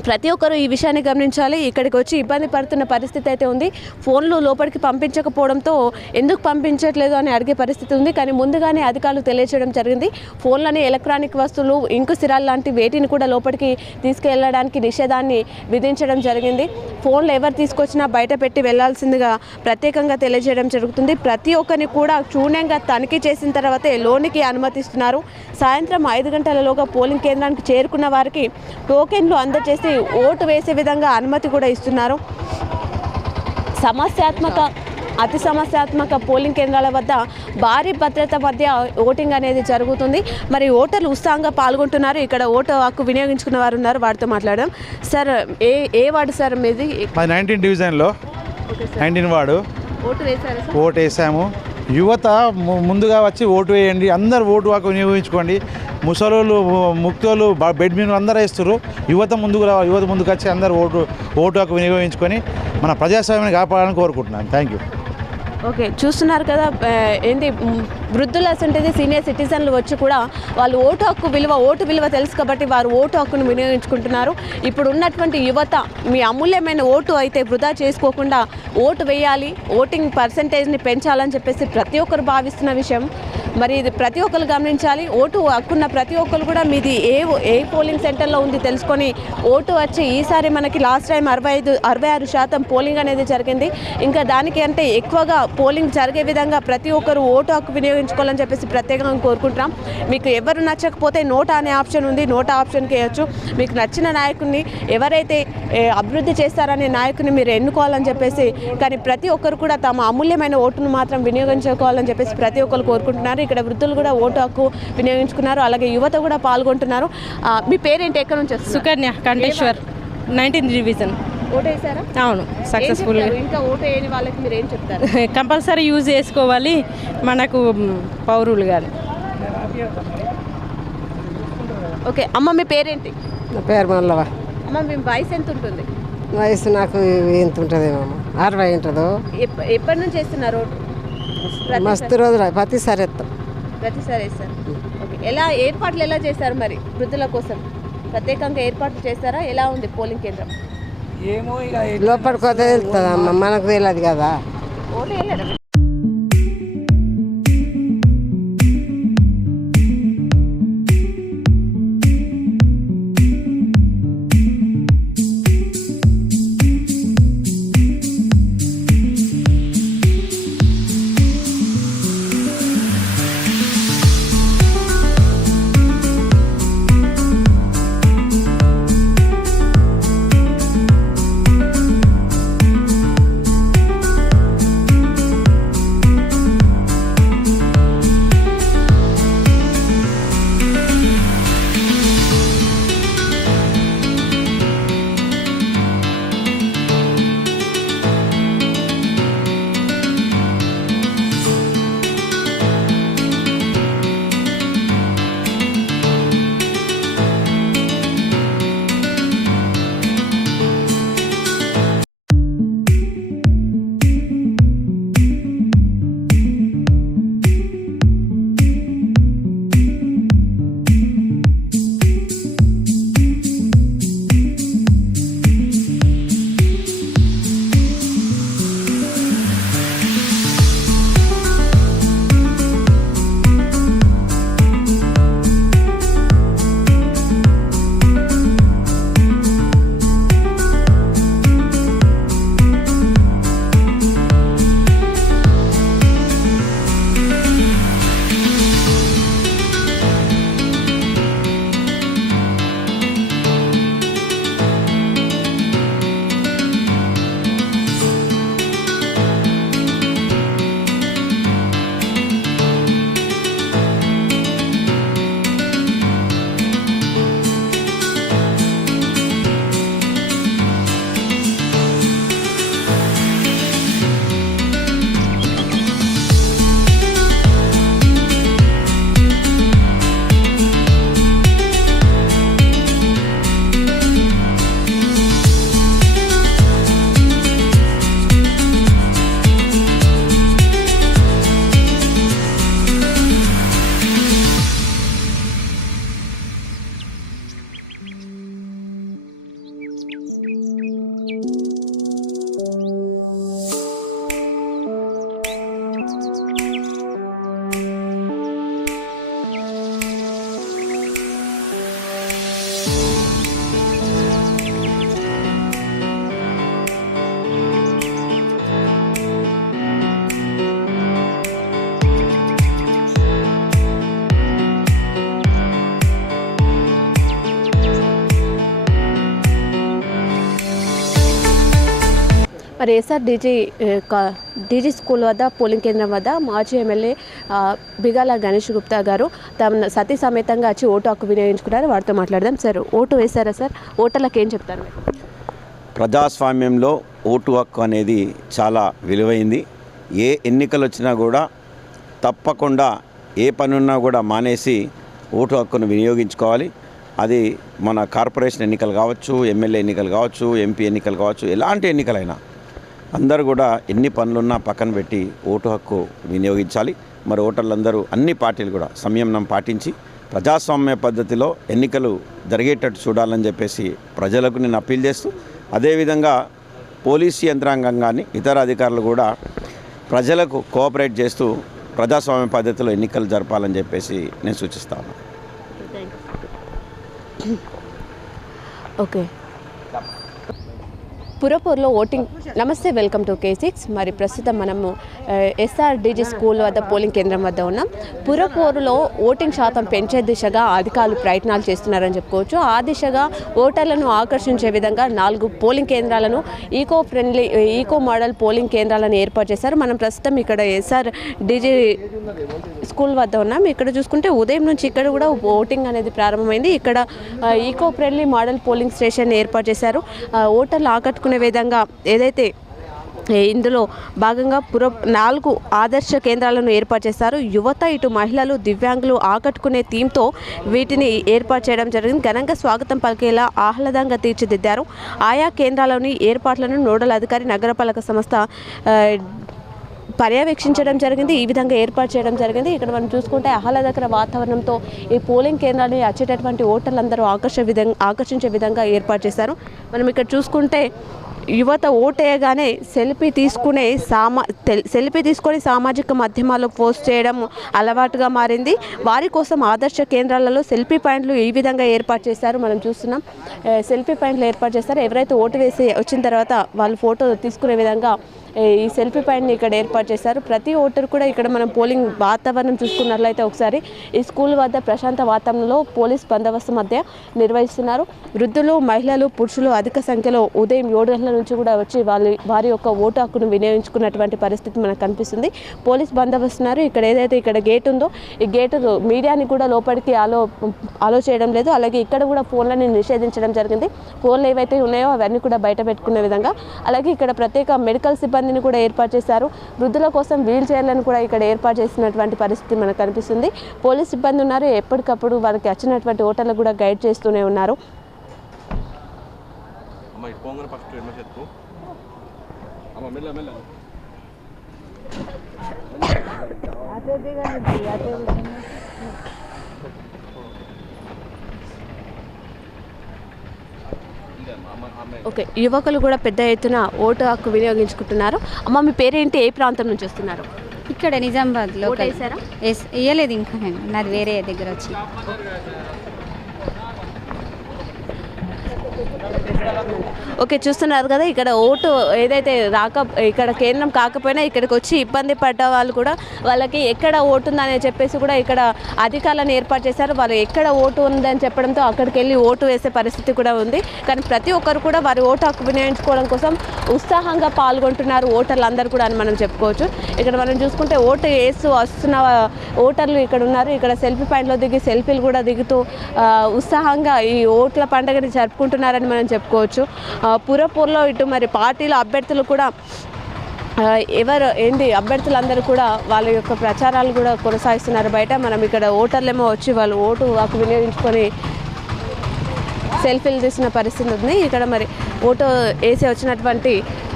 ప్రతి ఒక్కరూ ఈ విషయాన్ని గమనించాలి. ఇక్కడికి వచ్చి ఇబ్బంది పడుతున్న పరిస్థితి అయితే ఉంది. ఫోన్లు లోపలికి పంపించకపోవడంతో ఎందుకు పంపించట్లేదు అని అడిగే పరిస్థితి ఉంది. కానీ ముందుగానే అధికారులు తెలియజేయడం జరిగింది. ఫోన్లని, ఎలక్ట్రానిక్ వస్తువులు, ఇంకు సిరాలు లాంటి వేటిని కూడా లోపలికి తీసుకెళ్లడానికి నిషేధాన్ని విధించడం జరిగింది. ఫోన్లు ఎవరు తీసుకొచ్చినా బయట పెట్టి వెళ్లాల్సిందిగా ప్రత్యేకంగా తెలియజేయడం జరుగుతుంది. ప్రతి ఒక్కరిని కూడా క్షుణ్ణంగా తనిఖీ చేసిన తర్వాతే లోనికి అనుమతిస్తున్నారు. సాయంత్రం 5 గంటలలోగా పోలింగ్ కేంద్రానికి చేరుకున్న వారికి టోకెన్లు అందజేసి ఓటు వేసే విధంగా అనుమతి కూడా ఇస్తున్నారు. అతి సమస్యాత్మక పోలింగ్ కేంద్రాల వద్ద భారీ భద్రత మధ్య ఓటింగ్ అనేది జరుగుతుంది. మరి ఓటర్లు ఉత్సాహంగా పాల్గొంటున్నారు. ఇక్కడ ఓటు హక్కు వినియోగించుకున్న వారు ఉన్నారు, వారితో మాట్లాడడం. సార్, ఏ వార్డు సార్ మీది? 19 డివిజన్లో 19 వార్డు. ఓటు వేశారు? ఓటు వేసాము. యువత ముందుగా వచ్చి ఓటు వేయండి, అందరు ఓటు హక్కు వినియోగించుకోండి. ముసలోళ్ళు, ముక్తోళ్ళు, బెడ్ మీద అందరూ వేస్తారు. యువత ముందుకు రావాలి. యువత ముందుకు వచ్చి అందరూ ఓటు హక్కు వినియోగించుకొని మన ప్రజాస్వామ్యాన్ని కాపాడాలని కోరుకుంటున్నాను. Thank you. ఓకే, చూస్తున్నారు కదా, ఏంటి వృద్ధులు అసంటిది సీనియర్ సిటిజన్లు వచ్చి కూడా వాళ్ళు ఓటు విలువ తెలుసు కాబట్టి వారు ఓటు హక్కును వినియోగించుకుంటున్నారు. ఇప్పుడు ఉన్నటువంటి యువత మీ అమూల్యమైన ఓటు అయితే వృధా చేసుకోకుండా ఓటు వేయాలి, ఓటింగ్ పర్సంటేజ్ని పెంచాలని చెప్పేసి ప్రతి ఒక్కరు భావిస్తున్న విషయం. మరి ఇది ప్రతి ఒక్కరు గమనించాలి. ఓటు హక్కున్న ప్రతి ఒక్కరు కూడా మీది ఏ పోలింగ్ సెంటర్లో ఉంది తెలుసుకొని ఓటు వచ్చి ఈసారి మనకి లాస్ట్ టైం 66% పోలింగ్ అనేది జరిగింది. ఇంకా దానికి అంటే ఎక్కువగా పోలింగ్ జరిగే విధంగా ప్రతి ఒక్కరు ఓటు హక్కు వినియోగించుకోవాలని చెప్పేసి ప్రత్యేకంగా కోరుకుంటున్నాం. మీకు ఎవరు నచ్చకపోతే నోటా అనే ఆప్షన్ ఉంది, నోటా ఆప్షన్కి వేయచ్చు. మీకు నచ్చిన నాయకుడిని, ఎవరైతే అభివృద్ధి చేస్తారనే నాయకుడిని మీరు ఎన్నుకోవాలని చెప్పేసి, కానీ ప్రతి ఒక్కరు కూడా తమ అమూల్యమైన ఓటును మాత్రం వినియోగించుకోవాలని చెప్పేసి ప్రతి ఒక్కరు కోరుకుంటున్నారు. ఇక్కడ వృద్ధులు కూడా ఓటు హక్కు వినియోగించుకున్నారు, అలాగే యువత కూడా పాల్గొంటున్నారు. మీ పేరేంటి, ఎక్కడ నుంచి? Sukanya, Kanteshwar, 19th division. Vote వేసారా? అవును, సక్సెస్ఫుల్గా. ఇంకా ఓటు వేయని వాళ్ళకి మీరు ఏం చెప్తారు? కంపల్సరీ యూజ్ చేసుకోవాలి మనకు పౌరులు కానీ. ఓకే అమ్మ, మీ పేరేంటి? నా పేరు మల్లవ. అమ్మ, మీ వయసు ఎంత ఉంటుంది? వయసు నాకు ఎంత ఉంటుందేమో, 60 ఉంటుందో. ఎప్పటి నుంచి వేస్తున్నారు ఓటు? మస్తు రోజులు ప్రతిసారి ఎత్తాం. ప్రతిసారి వేస్తారు. ఓకే, ఏర్పాట్లు ఎలా చేశారు మరి వృద్ధుల కోసం? ప్రత్యేకంగా ఏర్పాట్లు చేస్తారా? ఎలా ఉంది పోలింగ్ కేంద్రం? లోపలికి పోతే తెలుస్తుందమ్మా, మనకు తెలియదు కదా. ఓటు వేయలేరా? మరి ఎస్ఆర్ డీజీ స్కూల్ వద్ద పోలింగ్ కేంద్రం వద్ద మాజీ ఎమ్మెల్యే బిగాల గణేష్ గుప్తా గారు తమ సతీ సమేతంగా వచ్చి ఓటు హక్కు వినియోగించుకున్నారు. వారితో మాట్లాడదాం. సార్, ఓటు వేశారా సార్? ఓటర్లకు ఏం చెప్తారు? ప్రజాస్వామ్యంలో ఓటు హక్కు అనేది చాలా విలువైంది. ఏ ఎన్నికలు వచ్చినా కూడా తప్పకుండా ఏ పని ఉన్నా కూడా మానేసి ఓటు హక్కును వినియోగించుకోవాలి. అది మన కార్పొరేషన్ ఎన్నికలు కావచ్చు, ఎమ్మెల్యే ఎన్నికలు కావచ్చు, ఎంపీ ఎన్నికలు కావచ్చు, ఎలాంటి ఎన్నికలైనా అందరూ కూడా ఎన్ని పనులున్నా పక్కన పెట్టి ఓటు హక్కు వినియోగించాలి. మరి ఓటర్లందరూ అన్ని పార్టీలు కూడా సంయమనం పాటించి ప్రజాస్వామ్య పద్ధతిలో ఎన్నికలు జరిగేటట్టు చూడాలని చెప్పేసి ప్రజలకు నేను అప్పీల్ చేస్తూ, అదేవిధంగా పోలీసు యంత్రాంగం కానీ ఇతర అధికారులు కూడా ప్రజలకు కోఆపరేట్ చేస్తూ ప్రజాస్వామ్య పద్ధతిలో ఎన్నికలు జరపాలని చెప్పేసి నేను సూచిస్తాను. ఓకే. పురపూర్లో ఓటింగ్. నమస్తే, వెల్కమ్ టు K6. మరి ప్రస్తుతం మనము ఎస్ఆర్ డీజీ స్కూల్ వద్ద పోలింగ్ కేంద్రం వద్ద ఉన్నాం. పురపూర్లో ఓటింగ్ శాతం పెంచే దిశగా అధికారులు ప్రయత్నాలు చేస్తున్నారని చెప్పుకోవచ్చు. ఆ దిశగా ఓటర్లను ఆకర్షించే విధంగా 4 పోలింగ్ కేంద్రాలను ఈకో మోడల్ పోలింగ్ కేంద్రాలను ఏర్పాటు చేశారు. మనం ప్రస్తుతం ఇక్కడ ఎస్ఆర్ డీజీ స్కూల్ వద్ద ఉన్నాం. ఇక్కడ చూసుకుంటే ఉదయం నుంచి ఇక్కడ కూడా ఓటింగ్ అనేది ప్రారంభమైంది. ఇక్కడ eco friendly model polling station ఏర్పాటు చేశారు. ఓటర్లు ఆకట్టుకునే విధంగా ఏదైతే ఇందులో భాగంగా 4 ఆదర్శ కేంద్రాలను ఏర్పాటు చేశారు. యువత, ఇటు మహిళలు, దివ్యాంగులు ఆకట్టుకునే థీమ్తో వీటిని ఏర్పాటు చేయడం జరిగింది. ఘనంగా స్వాగతం పలికేలా ఆహ్లాదంగా తీర్చిదిద్దారు. ఆయా కేంద్రాల్లోని ఏర్పాట్లను నోడల్ అధికారి నగరపాలక సంస్థ పర్యవేక్షించడం జరిగింది. ఈ విధంగా ఏర్పాటు చేయడం జరిగింది. ఇక్కడ మనం చూసుకుంటే ఆహ్లాదకర వాతావరణంతో ఈ పోలింగ్ కేంద్రాన్ని వచ్చేటటువంటి ఓటర్లందరూ ఆకర్షించే విధంగా ఏర్పాటు చేశారు. మనం ఇక్కడ చూసుకుంటే యువత ఓటేయగానే సెల్ఫీ తీసుకొని సామాజిక మాధ్యమాల్లో పోస్ట్ చేయడం అలవాటుగా మారింది. వారి కోసం ఆదర్శ కేంద్రాలలో సెల్ఫీ పాయింట్లు ఈ విధంగా ఏర్పాటు చేశారు. మనం చూస్తున్నాం, సెల్ఫీ పాయింట్లు ఏర్పాటు చేస్తారు. ఎవరైతే ఓటు వేసి వచ్చిన తర్వాత వాళ్ళు ఫోటో తీసుకునే విధంగా ఈ సెల్ఫీ పాయింట్ని ఇక్కడ ఏర్పాటు చేశారు. ప్రతి ఓటర్ కూడా ఇక్కడ మనం పోలింగ్ వాతావరణం చూసుకున్నట్లయితే ఒకసారి ఈ స్కూల్ వద్ద ప్రశాంత వాతావరణంలో పోలీస్ బందోబస్తు మధ్య నిర్వహిస్తున్నారు. వృద్ధులు, మహిళలు, పురుషులు అధిక సంఖ్యలో ఉదయం 7 గంటల నుంచి కూడా వచ్చి వారి యొక్క ఓటు హక్కును వినియోగించుకున్నటువంటి పరిస్థితి మనకు కనిపిస్తుంది. పోలీస్ బందోబస్తున్నారు. ఇక్కడ ఏదైతే ఇక్కడ గేట్ ఉందో ఈ గేటు మీడియాని కూడా లోపలికి అలో చేయడం లేదు. అలాగే ఇక్కడ కూడా ఫోన్లని నిషేధించడం జరిగింది. ఫోన్లు ఏవైతే ఉన్నాయో అవన్నీ కూడా బయట పెట్టుకునే విధంగా. అలాగే ఇక్కడ ప్రత్యేక మెడికల్ సిబ్బందిని కూడా ఏర్పాటు చేశారు. వృద్ధుల కోసం వీల్ చైర్లను కూడా ఇక్కడ ఏర్పాటు చేసినటువంటి పరిస్థితి మనకు కనిపిస్తుంది. పోలీస్ సిబ్బంది ఉన్నారు. ఎప్పటికప్పుడు వారికి వచ్చినటువంటి ఓటర్లకు కూడా గైడ్ చేస్తూనే ఉన్నారు. ఓకే, యువకులు కూడా పెద్ద ఎత్తున ఓటు హక్కు వినియోగించుకుంటున్నారు. అమ్మ, మీ పేరేంటి? ఏ ప్రాంతం నుంచి వస్తున్నారు? ఇక్కడ నిజామాబాద్లో. ఓటు వేసారా? వేయలేదు ఇంకా, నేను నాది వేరే దగ్గర వచ్చి. ఓకే, చూస్తున్నారు కదా, ఇక్కడ ఓటు ఏదైతే ఇక్కడ కేంద్రం కాకపోయినా ఇక్కడికి వచ్చి ఇబ్బంది పడ్డ వాళ్ళు కూడా వాళ్ళకి ఎక్కడ ఓటు ఉందని చెప్పేసి కూడా ఇక్కడ అధికారులను ఏర్పాటు చేశారు. వాళ్ళు ఎక్కడ ఓటు ఉందని చెప్పడంతో అక్కడికి వెళ్ళి ఓటు వేసే పరిస్థితి కూడా ఉంది. కానీ ప్రతి ఒక్కరు కూడా వారి ఓటు హక్కు వినియోగించుకోవడం కోసం ఉత్సాహంగా పాల్గొంటున్నారు ఓటర్లు అందరూ కూడా అని మనం చెప్పుకోవచ్చు. ఇక్కడ మనం చూసుకుంటే ఓటు వేస్తూ వస్తున్న ఓటర్లు ఇక్కడ ఉన్నారు. ఇక్కడ సెల్ఫీ పాయింట్లో దిగి సెల్ఫీలు కూడా దిగుతూ ఉత్సాహంగా ఈ ఓట్ల పండుగని జరుపుకుంటున్నారని మనం చెప్పుకోవచ్చు. పురపూర్లో ఇటు మరి పార్టీల అభ్యర్థులు కూడా అభ్యర్థులందరూ కూడా వాళ్ళ యొక్క ప్రచారాలు కూడా కొనసాగిస్తున్నారు బయట. మనం ఇక్కడ ఓటర్లేమో వచ్చి వాళ్ళు ఓటు హక్కు వినియోగించుకొని సెల్ఫీలు తీసిన పరిస్థితి ఉంది. ఇక్కడ మరి ఓటు వేసి వచ్చినటువంటి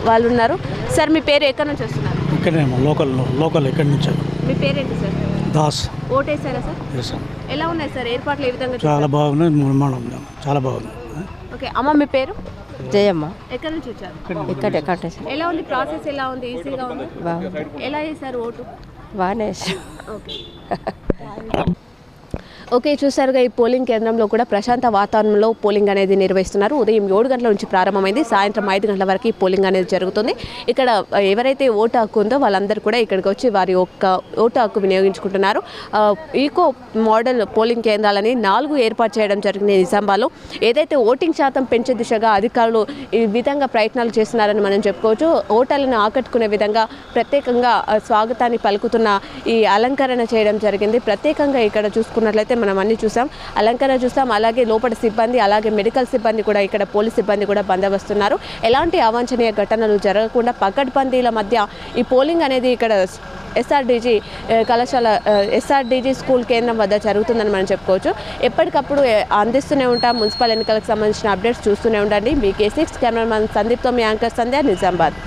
వాళ్ళు ఉన్నారు. సార్, మీ పేరు ఎక్కడి నుంచి వస్తున్నారు? ఇక్కడే లోకల్ ఎక్కడి నుంచి. మీ పేరేంటి సార్? దాస్. ఓటు వేసారా సార్? ఎలా ఉన్నాయి సార్ ఏర్పాట్లు? ఏ విధంగా? చాలా బాగున్నాయి, నిర్మాణం చాలా బాగుంది. ఓకే, అమ్మ, మీ పేరు? జయమ్మ. ఎక్కడి నుంచి వచ్చారు? ఇక్కడే. ఎలా ఉంది ప్రాసెస్? ఎలా ఉంది? ఈజీగా ఉంది? ఎలా చేశారు ఓటు? బాగానే. ఓకే. ఓకే, చూసారుగా ఈ పోలింగ్ కేంద్రంలో కూడా ప్రశాంత వాతావరణంలో పోలింగ్ అనేది నిర్వహిస్తున్నారు. ఉదయం 7 గంటల నుంచి ప్రారంభమైంది, సాయంత్రం 5 గంటల వరకు ఈ పోలింగ్ అనేది జరుగుతుంది. ఇక్కడ ఎవరైతే ఓటు హక్కు ఉందో వాళ్ళందరూ కూడా ఇక్కడికి వచ్చి వారి యొక్క ఓటు హక్కు వినియోగించుకుంటున్నారు. ఈకో మోడల్ పోలింగ్ కేంద్రాలని 4 ఏర్పాటు చేయడం జరిగింది నిజామాబాద్లో. ఏదైతే ఓటింగ్ శాతం పెంచే దిశగా అధికారులు ఈ విధంగా ప్రయత్నాలు చేస్తున్నారని మనం చెప్పుకోవచ్చు. ఓటర్లను ఆకట్టుకునే విధంగా ప్రత్యేకంగా స్వాగతాన్ని పలుకుతున్న ఈ అలంకరణ చేయడం జరిగింది. ప్రత్యేకంగా ఇక్కడ చూసుకున్నట్లయితే మనం అన్ని చూసాం, అలంకరణ చూసాం. అలాగే లోపల సిబ్బంది, అలాగే మెడికల్ సిబ్బంది కూడా, ఇక్కడ పోలీస్ సిబ్బంది కూడా బందోబస్తున్నారు. ఎలాంటి అవాంఛనీయ ఘటనలు జరగకుండా పకడ్బందీల మధ్య ఈ పోలింగ్ అనేది ఇక్కడ ఎస్ఆర్డీజీ కళాశాల ఎస్ఆర్డీజీ స్కూల్ కేంద్రం వద్ద జరుగుతుందని మనం చెప్పుకోవచ్చు. ఎప్పటికప్పుడు అందిస్తూనే ఉంటాం మున్సిపల్ ఎన్నికలకు సంబంధించిన అప్డేట్స్ చూస్తూనే ఉండండి. మీ K6 కెమెరామెన్ సందీప్తో మీ యాంకర్ సంధ్య, నిజామాబాద్.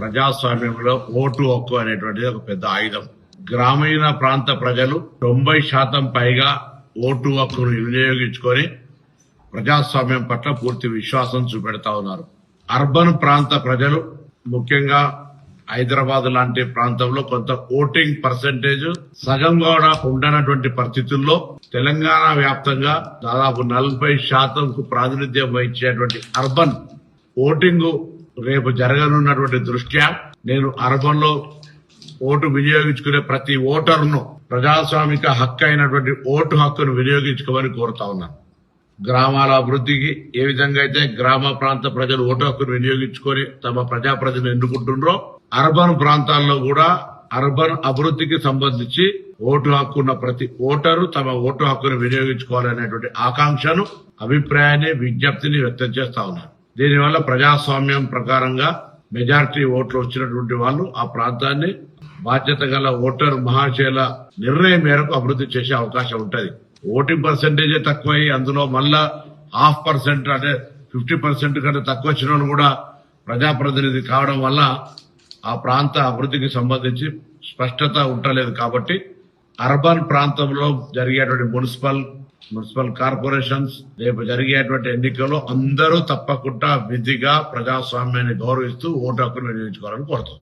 ప్రజాస్వామ్యంలో ఓటు హక్కు అనేటువంటిది ఒక పెద్ద ఆయుధం. గ్రామీణ ప్రాంత ప్రజలు 90% పైగా ఓటు హక్కును వినియోగించుకొని ప్రజాస్వామ్యం పట్ల పూర్తి విశ్వాసం చూపెడతా ఉన్నారు. అర్బన్ ప్రాంత ప్రజలు ముఖ్యంగా హైదరాబాద్ లాంటి ప్రాంతంలో కొంత ఓటింగ్ పర్సెంటేజ్ సగం కూడా ఉండనటువంటి పరిస్థితుల్లో తెలంగాణ వ్యాప్తంగా దాదాపు 40% ప్రాతినిధ్యం వహించేటువంటి అర్బన్ ఓటింగ్ రేపు జరగనున్నటువంటి దృష్ట్యా నేను అర్బన్ లో ఓటు వినియోగించుకునే ప్రతి ఓటర్ను ప్రజాస్వామిక హక్కు అయినటువంటి ఓటు హక్కును వినియోగించుకోమని కోరుతా ఉన్నాను. గ్రామాల అభివృద్ధికి ఏ విధంగా అయితే గ్రామ ప్రాంత ప్రజలు ఓటు హక్కును వినియోగించుకొని తమ ప్రజాప్రతినిధిని ఎన్నుకుంటున్నారో అర్బన్ ప్రాంతాల్లో కూడా అర్బన్ అభివృద్ధికి సంబంధించి ఓటు హక్కు ఉన్న ప్రతి ఓటరు తమ ఓటు హక్కును వినియోగించుకోవాలనేటువంటి ఆకాంక్షను, అభిప్రాయాన్ని, విజ్ఞప్తిని వ్యక్తం చేస్తా ఉన్నారు. దీనివల్ల ప్రజాస్వామ్యం ప్రకారంగా మెజారిటీ ఓట్లు వచ్చినటువంటి వాళ్ళు ఆ ప్రాంతాన్ని బాధ్యత గల ఓటర్ మహాశయుల నిర్ణయం మేరకు అభివృద్ధి చేసే అవకాశం ఉంటది. ఓటింగ్ పర్సెంటేజ్ తక్కువై అందులో మళ్ళా 0.5% అంటే 50% కంటే తక్కువ వచ్చిన వాళ్ళు కూడా ప్రజాప్రతినిధి కావడం వల్ల ఆ ప్రాంత అభివృద్ధికి సంబంధించి స్పష్టత ఉండలేదు. కాబట్టి అర్బన్ ప్రాంతంలో జరిగేటువంటి మున్సిపల్ కార్పొరేషన్స్ రేపు జరిగేటువంటి ఎన్నికల్లో అందరూ తప్పకుండా విధిగా ప్రజాస్వామ్యాన్ని గౌరవిస్తూ ఓటు హక్కును వినియోగించుకోవాలని కోరుతాం.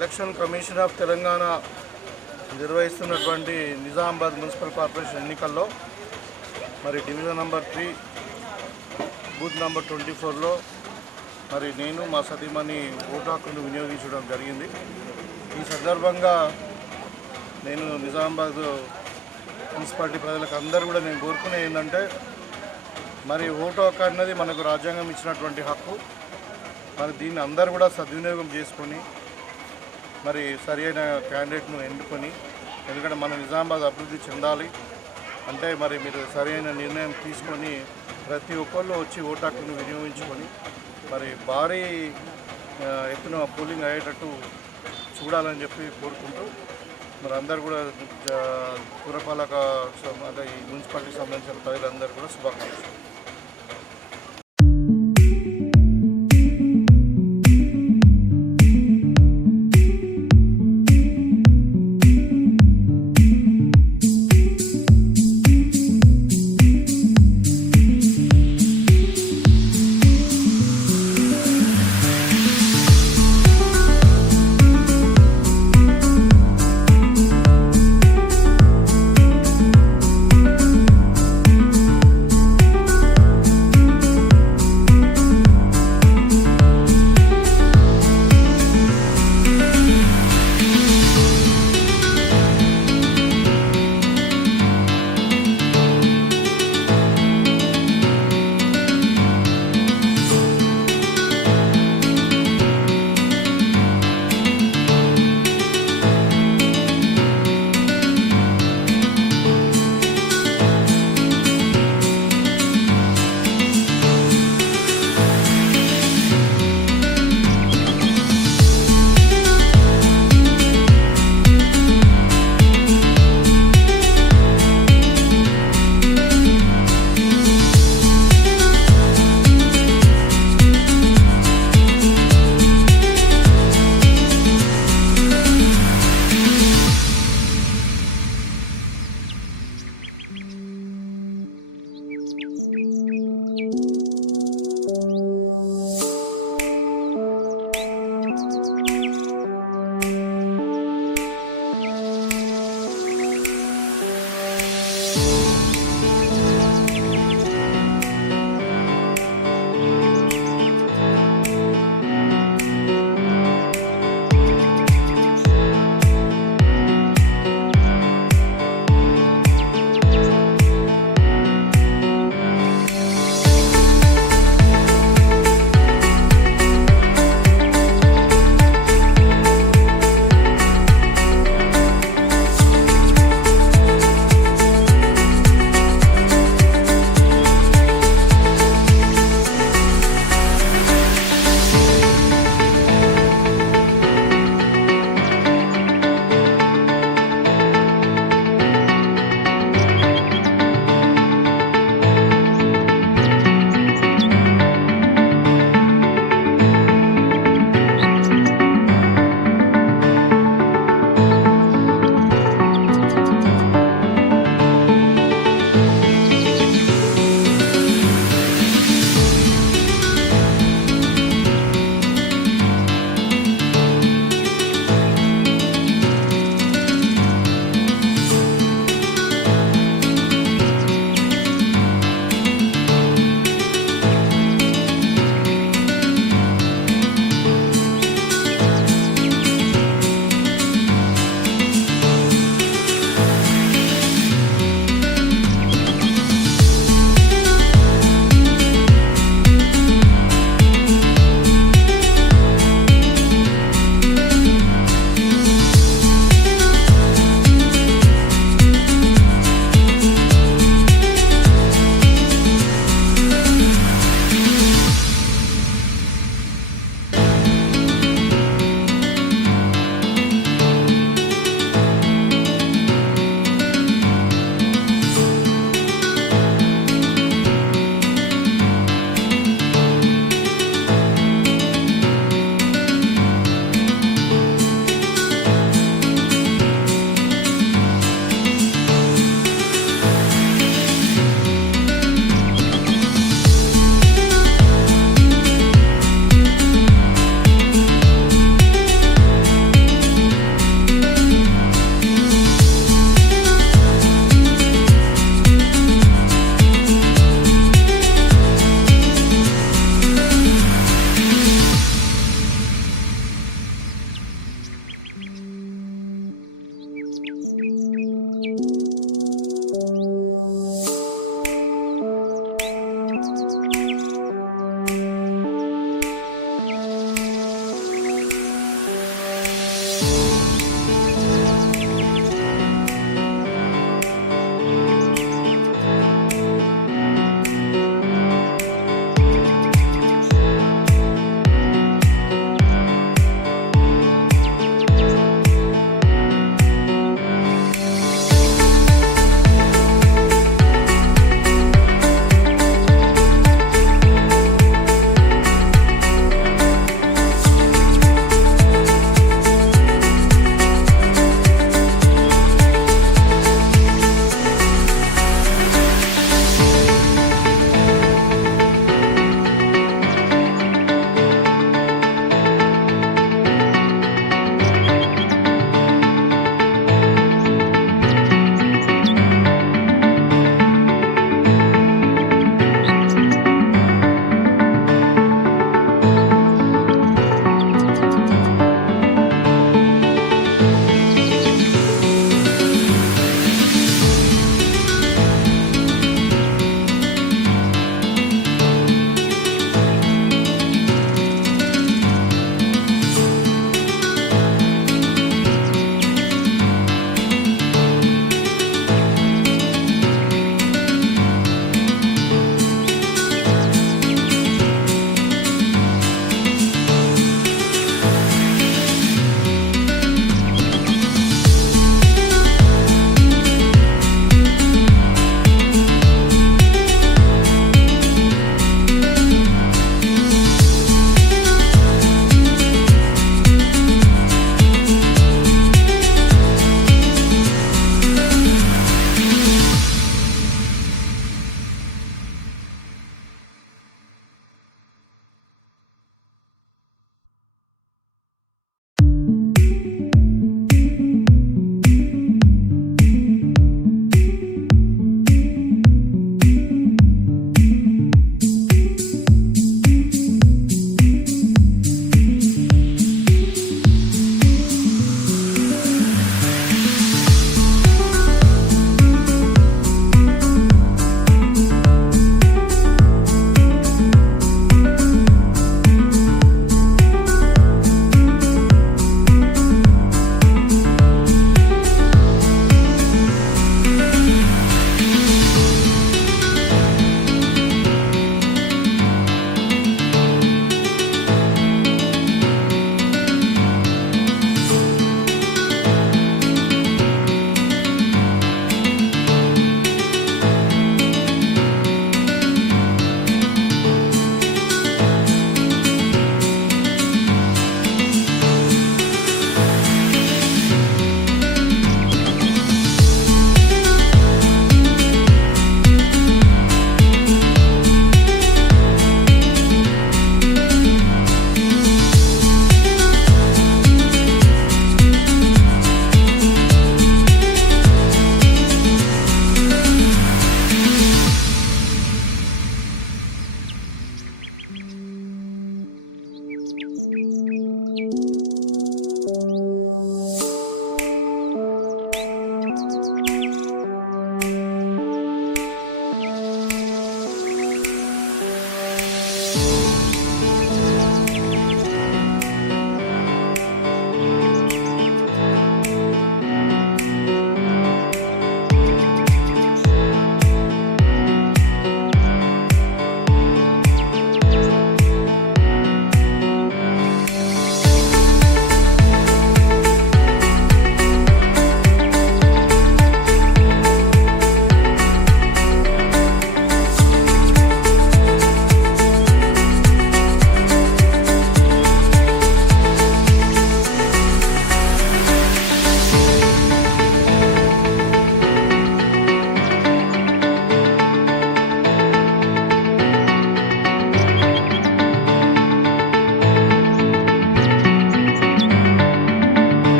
ఎలక్షన్ కమిషన్ ఆఫ్ తెలంగాణ నిర్వహిస్తున్నటువంటి నిజామాబాద్ మున్సిపల్ కార్పొరేషన్ ఎన్నికల్లో మరి డివిజన్ నంబర్ 3 బూత్ నంబర్ 24లో మరి నేను మా సతీమణి ఓటు హక్కును వినియోగించడం జరిగింది. ఈ సందర్భంగా నేను నిజామాబాద్ మున్సిపాలిటీ ప్రజలకు అందరూ కూడా నేను కోరుకునేది ఏంటంటే మరి ఓటు హక్కు అన్నది మనకు రాజ్యాంగం ఇచ్చినటువంటి హక్కు. మరి దీన్ని అందరూ కూడా సద్వినియోగం చేసుకొని మరి సరి అయిన క్యాండిడేట్ను ఎన్నుకొని, ఎందుకంటే మన నిజామాబాద్ అభివృద్ధి చెందాలి అంటే మరి మీరు సరైన నిర్ణయం తీసుకొని ప్రతి ఒక్కళ్ళు వచ్చి ఓటు హక్కును వినియోగించుకొని మరి భారీ ఎత్తున పోలింగ్ అయ్యేటట్టు చూడాలని చెప్పి కోరుకుంటూ మరి అందరు కూడా పురపాలక అదే ఈ మున్సిపాలిటీకి సంబంధించిన ప్రజలందరూ కూడా శుభాకాంక్షలు.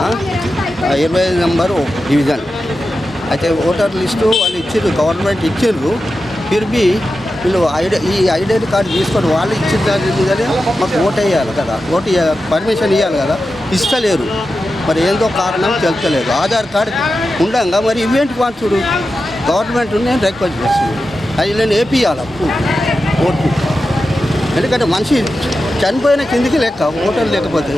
25 నెంబర్ డివిజన్. అయితే ఓటర్ లిస్టు వాళ్ళు ఇచ్చిండ్రు, గవర్నమెంట్ ఇచ్చిండ్రు. తిరిగి వీళ్ళు ఈ ఐడెంటిటీ కార్డు తీసుకొని వాళ్ళు ఇచ్చిన దాని మీదనే మాకు ఓటు వేయాలి కదా, పర్మిషన్ ఇవ్వాలి కదా, ఇస్తలేరు. మరి ఏందో కారణం తెలుస్తలేదు. ఆధార్ కార్డు ఉండగా మరి ఇవేంటి పంచుడు గవర్నమెంట్ నేను రిక్వెస్ట్ చేస్తుంది. అది నేను వేపియాలి ఓటు. ఎందుకంటే మనిషి చనిపోయిన కిందికి లెక్క ఓటర్ లేకపోతే.